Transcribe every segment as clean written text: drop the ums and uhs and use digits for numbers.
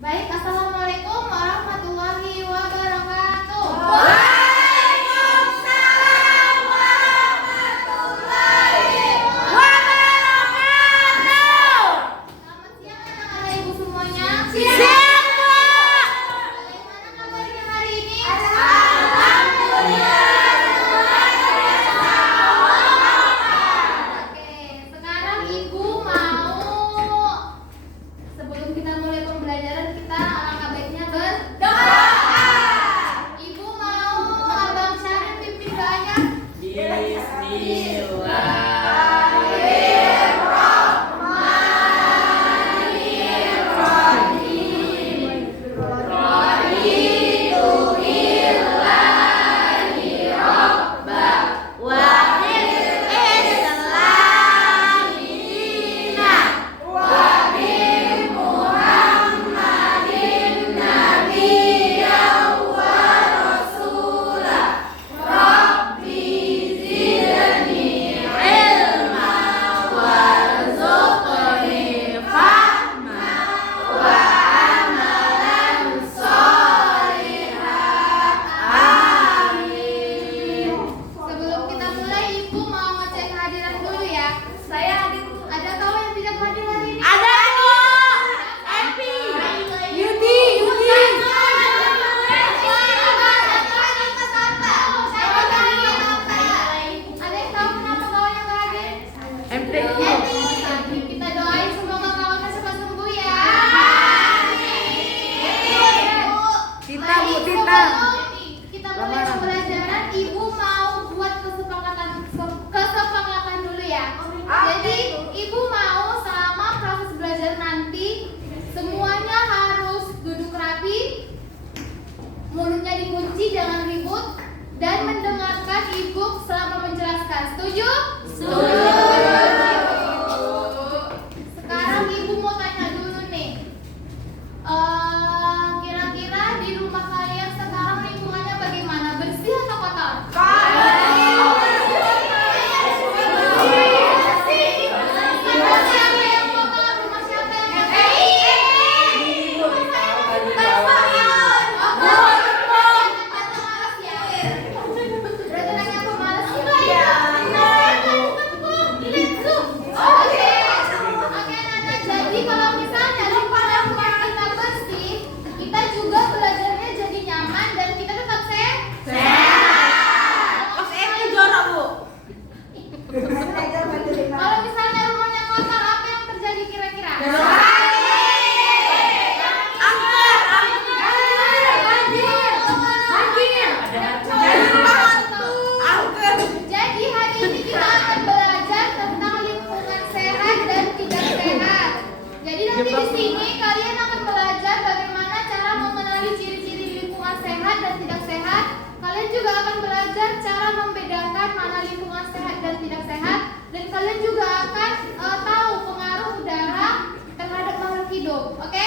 Baik, assalamualaikum warahmatullahi wabarakatuh. Waalaikumsalam warahmatullahi wabarakatuh. Selamat siang anak-anak ibu semuanya. Siang, Bu. Bagaimana kabarnya hari ini? Alhamdulillah. Oke, sekarang ibu mau, sebelum kita mulai pembelajaran, kita alangkah baiknya berdoa. Ibu mau Abang Syarif pimpin doanya? Sebelum kita mulai, ibu mau ngecek kehadiran dulu ya. Saya hadir. Ada kau yang tidak hadir hari ini? Ada, Bu. Epi. Yudi. Ada yang tahu kenapa kawannya nggak hadir? Kita doain semoga kawannya cepat sembuh ya. Tita, Bu, Baik, Tita. sebelum kita mulai pembelajaran, ibu mau buat kesepakatan dulu ya. Jadi ibu mau selama proses belajar nanti semuanya harus duduk rapi, mulutnya dikunci, jangan ribut, dan mendengarkan ibu selama menjelaskan. Setuju? Sekarang ibu mau tanya dulu nih. Kira-kira di rumah kalian sekarang lingkungannya bagaimana? Bersih atau kotor? Rumah siapa yang kotor? Rumah siapa yang Jadi kalau misalnya lingkungan rumah kita bersih, kita juga belajarnya jadi nyaman dan kita tetap sehat. Kalau misalnya rumahnya kotor, apa yang terjadi kira-kira? Jadi hari ini kita akan belajar tentang lingkungan sehat dan tidak sehat. Jadi nanti di sini kalian akan belajar bagaimana cara mengenali ciri-ciri lingkungan sehat dan tidak sehat. Kalian juga akan belajar cara membedakan mana lingkungan sehat dan tidak sehat. Dan kalian juga akan tahu pengaruh udara terhadap makhluk hidup. Oke?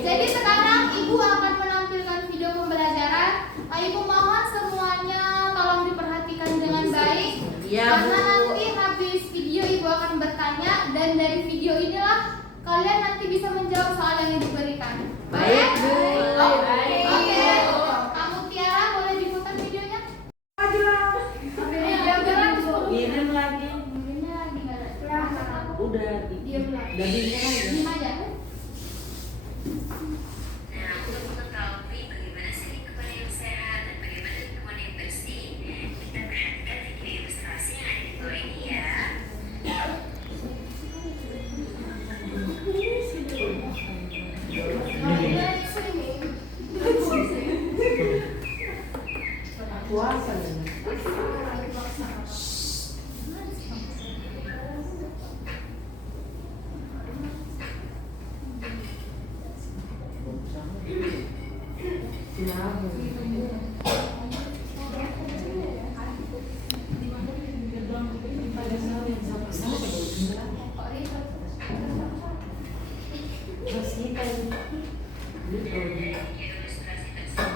Jadi sekarang ibu akan menampilkan video pembelajaran. Ibu mohon semuanya tolong diperhatikan dengan baik. Karena nanti habis video ibu akan bertanya dan dari video inilah kalian nanti bisa menjawab soal yang ibu berikan. Baik, Bu. Oke. Kamu Tiara boleh diputar videonya? Ngirim lagi. Mungkinnya lagi nggak ada. Udah Diam lagi. dagingnya aja. Diam aja. Nah, untuk mengetahui bagaimana sih lingkungan yang sehat dan bagaimana lingkungan yang bersih, kita perhatikan video ilustrasi yang ada di bawah ini ya. Puasa nih. Ilustrasi tersebut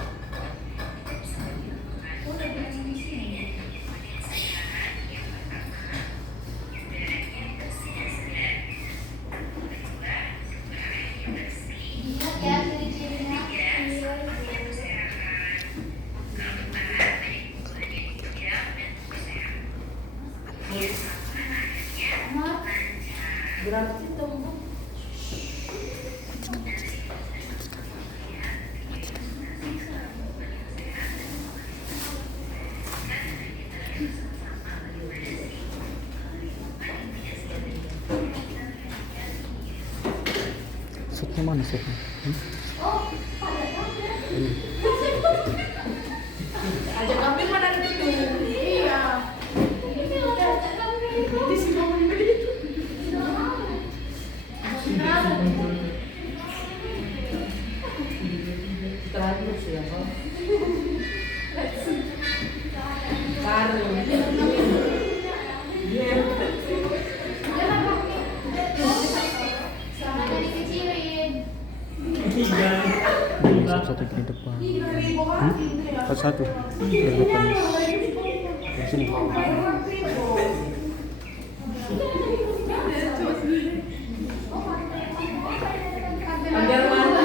kita bisa menemukan beberapa ciri-ciri dari lingkungan yang sehat. Yang pertama, udaranya bersih dan segar. Kedua, sumber airnya bersih. setnya mana setnya? Ajak kambing mana di situ? Iya. Ini loh ajak kambing. Di sini mau beli. Terakhir siapa? Karo. Sama dari kecilin. Satu di depan. Satu di depan. Di sini. Agar mana?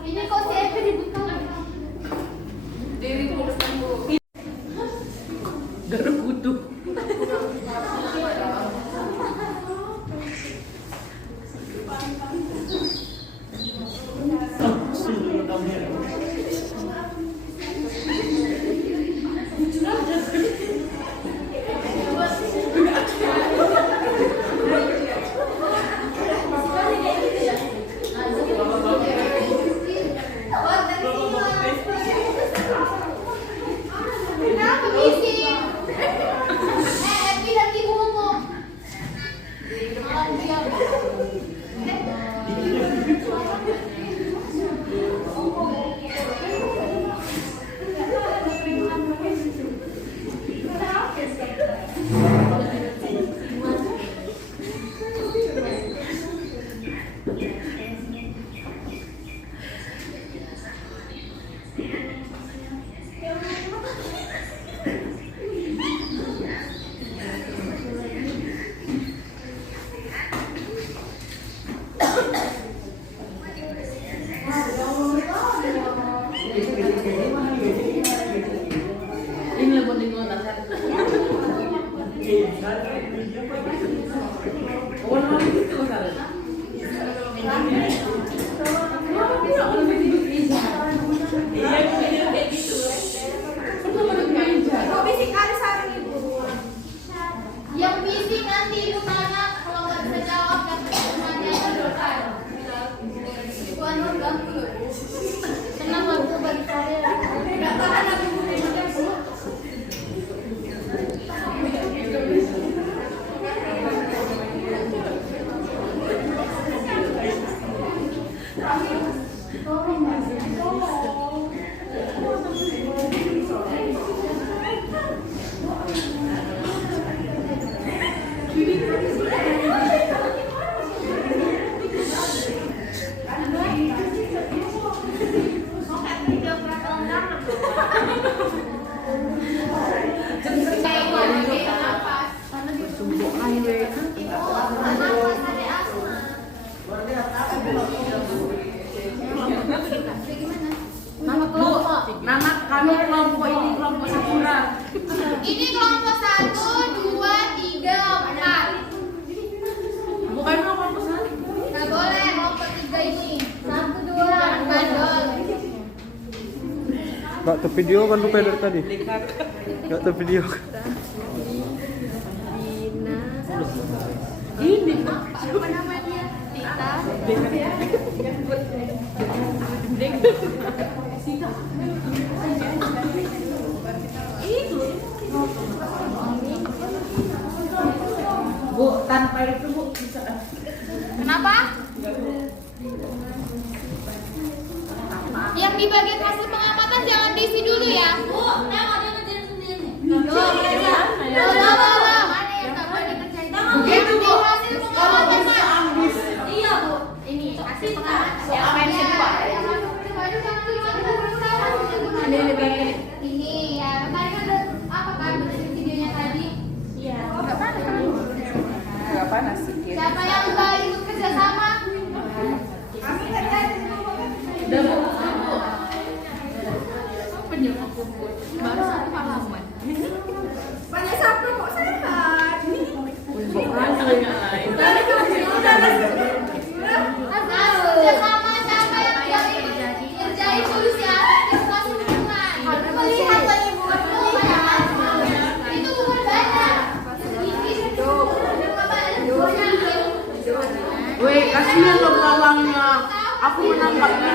Ini kok si Evi dibuka? Diri urusan Bu. Garuk kutu. Kenapa bising? Evi lagi ngomong. Diam. Ini lah bonding lo tak satu. Warna itu kan. Kok bisik kali sarang ibu? Yang bising nanti ibu tanya kalau nggak bisa jawab dan pertanyaannya terdokan. Bukan ganggu loh. Tenang waktu bagi saya. Enggak tahan aku Bu. Nama kelompok. Nama kami kelompok ini kelompok Sakura. Ini kelompok 1, 2, 3, 4. Bukan kelompok satu. Nggak boleh kelompok 3 ini. 1, 2, bandol. Gak tervideo kan rupanya dari tadi. Gak tervideo. Ini Siapa namanya? Tita. Bu, tanpa itu Bu bisa. Kenapa? Yang di bagian hasil pengamatan jangan diisi dulu ya. Bu, tengok dia ngerjain sendiri. Loh, mana yang nggak boleh dikerjain? Yang di hasil pengamatan Mas. Iya Bu, ini hasil pengamatan. Yang mention Pak. Yang masuk pribadi jangan lupa. ini berarti Ini ya, tadi kan udah apa kan videonya tadi? Iya. Nggak panas kan? enggak panas sedikit. Siapa yang nggak ikut kerjasama? Kami kerjain udah Bu. Penyebab kumpul. Baru satu halaman. Banyak satu kok sehat. Tadi Harus kerjasama siapa yang nggak ikut kerjain solusi aktivitas lingkungan. Melihat penyibuan itu bukan banyak. Ini itu. kasihan lo belakangnya. Aku menangkapnya.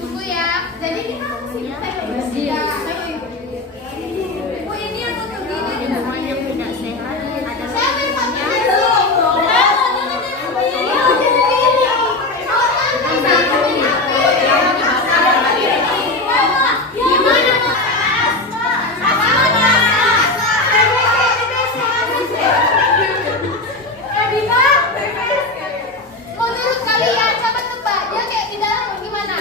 Tunggu ya. Jadi kita harus ini. Oh ini yang untuk gini. Semuanya tidak sehat. Ada Siapa yang pakai menurut kalian coba tebak dia kayak di dalam gimana?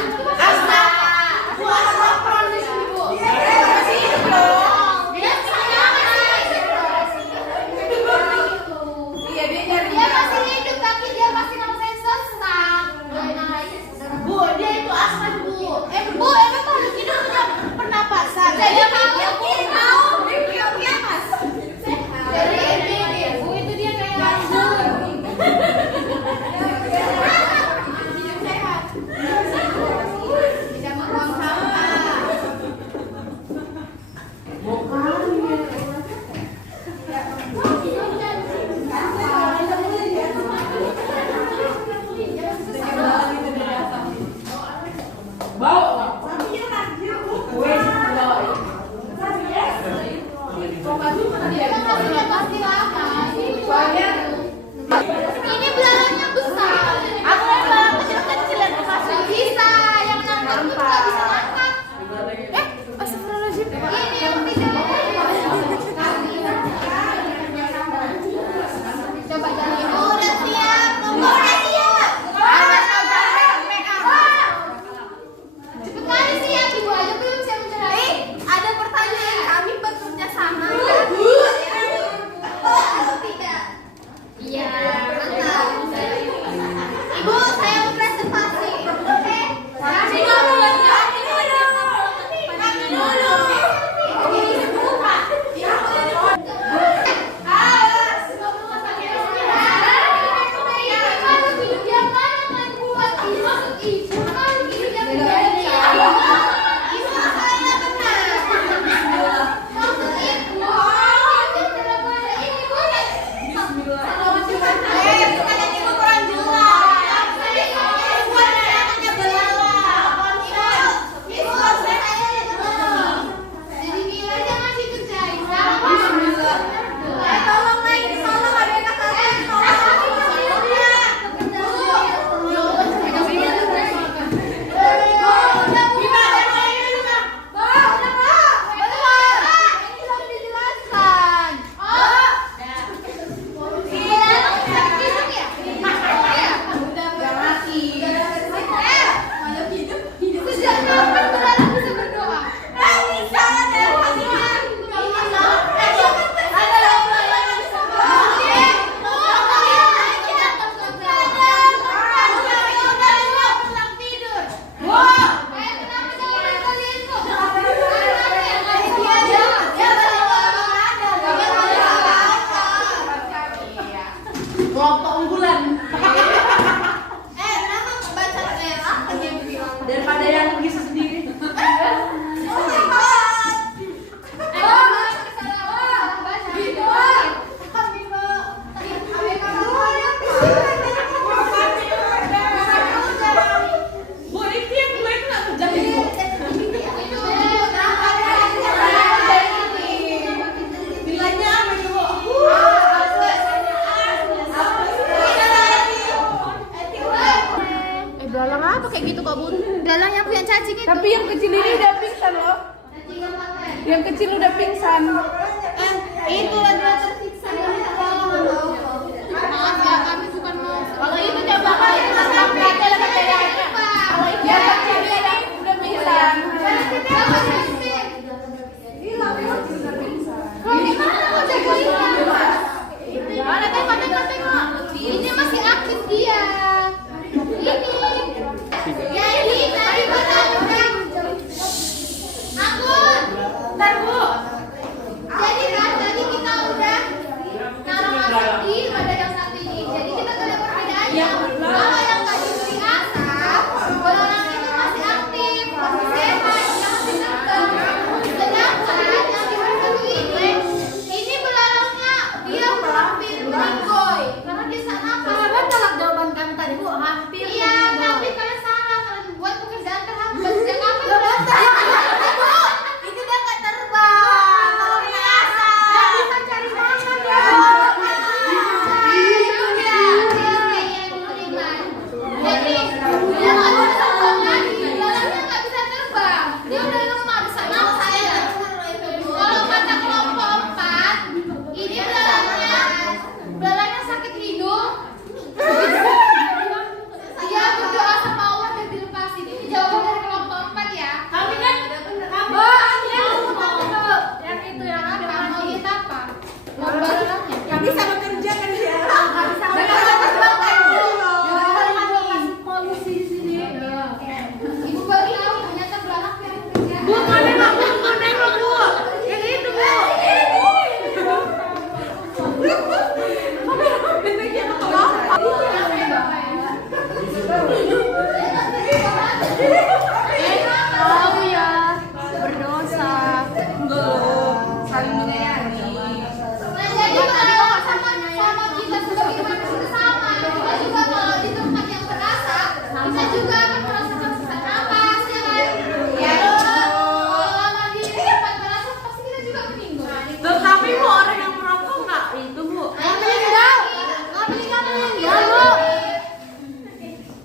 Dia masih hidup tapi dia masih namanya sesak. Bu, dia itu asma bu. Bu, emang kalau hidup punya pernapasan. Jadi mau mas. Jadi bu itu dia kayak tidak membuang sampah. Ini belalangnya besar. Aku yang belalangnya kecil-kecil yang masuk. Bisa, yang nangkap itu nggak bisa nangkap. Astagfirullahaladzim. Ini yang tidak. Coba jalan. Udah siap. Udah siap. Cepet kali siap. Ibu aja belum siap menjelaskan. Ada pertanyaan, kami bekerja sama. Tapi yang kecil ini udah pingsan loh. Yang kecil udah pingsan. Itu adalah tersiksa dari tolong. Maaf ya, kami bukan mau. Kalau itu coba kalian sampai ada bedanya. Kalau itu Yang kecil ini udah pingsan. Ini masih aktif dia. Ini. Ya ini tadi benar. Aku. Bentar, Bu. Jadi kan tadi kita udah naruh asap di wadah yang satu ini. Jadi kita tahu perbedaannya. Kalau yang tadi beri asap, orang itu masih aktif, masih sehat, dia masih terbang. Sedangkan yang di wadah satu ini belalangnya dia hampir meninggoy karena dia sana apa? Salah jawaban kami tadi Bu, hampir. Iya, tapi kalian salah. Kalian buat pekerjaan terhambat. Sejak kapan Itu dia nggak terbang. Kalau biasa. Nggak bisa cari makan ya. Nggak bisa bekerja kan dia. Nggak bisa terbang kan. Polusi di sini. Ibu baru tahu ternyata beranak yang kerja. Bu, mau nengok Bu. Yang itu Bu. Tahu ya, berdosa. Saling menyayangi. Nah, jadi kalau sama kita sebagai manusia sama, kita juga kalau di tempat yang berasap, kita juga akan merasakan sesak napas, ya kan? Ya. Kalau mandi di tempat berasap, pasti kita juga meninggal. Tapi Bu, orang yang merokok nggak itu Bu.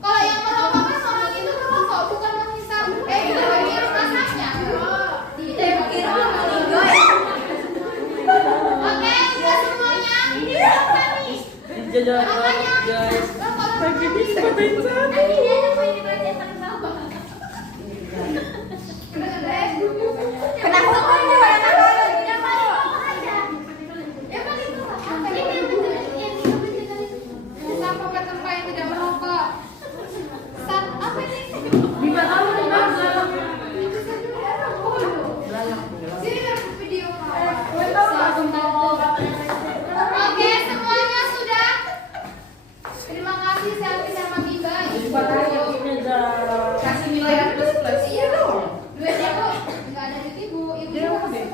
Kalau yang merokok kan orang itu merokok, bukan menghisap. Itu menghirup asapnya. Kita yang menghirup meninggal. Oke, sudah semuanya. Ini berapa nih? Guys. Lagi bisa pingsan. Ini ada poin yang terbawah. Kenapa aja warna Yang paling bawah aja. Yang paling bawah. Apa ini yang betul? Yang betul itu. Siapa tempat yang tidak merokok? Apa ini? Bisa tahu kan? Sini ada video Oke, semuanya sudah. Terima kasih Selvi sama Biba. Kasih nilai yang plus. Iya dong. Duitnya Bu, nggak ada duit Ibu. Ibu juga kasih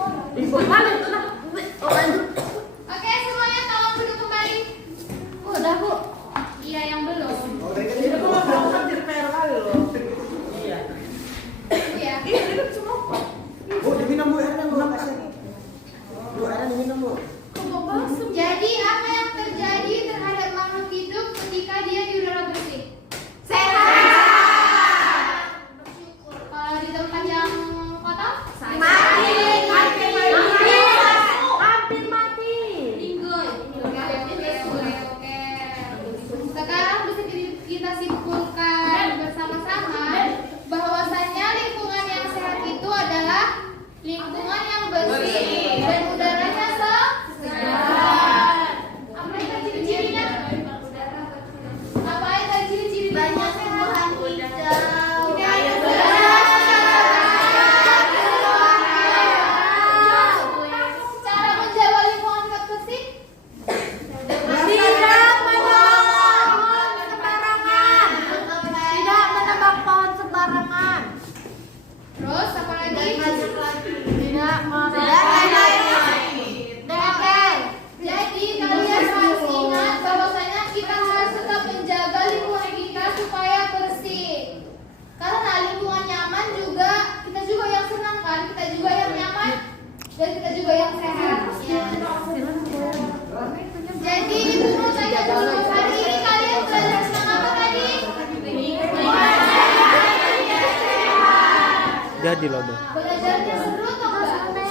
aja loh tuh. Belajarnya seru atau enggak?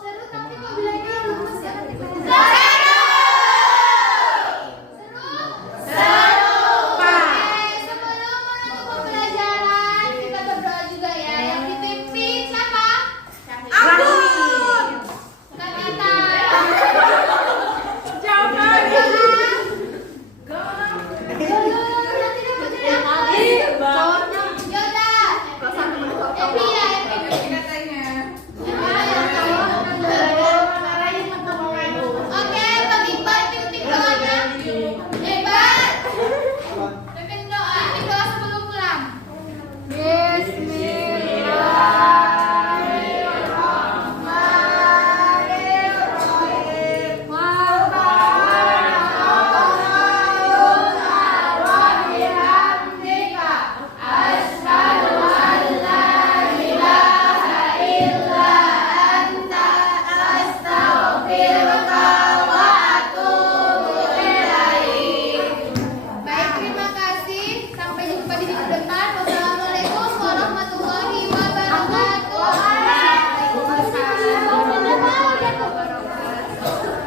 Seru tapi kok bilangnya lulus ya? Sebelum menutup pembelajaran, kita berdoa juga ya. Yang dipimpin siapa? Ampun. Kavita. Jangan. Nanti dapat jadi apa? Yoda. Epi ya, Epi. Oke, Bang Iqbal pimpin doanya. Iqbal. Pimpin doa sebelum pulang. Baik, terima kasih. Sampai jumpa di minggu depan. Wassalamualaikum warahmatullahi wabarakatuh.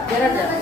Biar aja.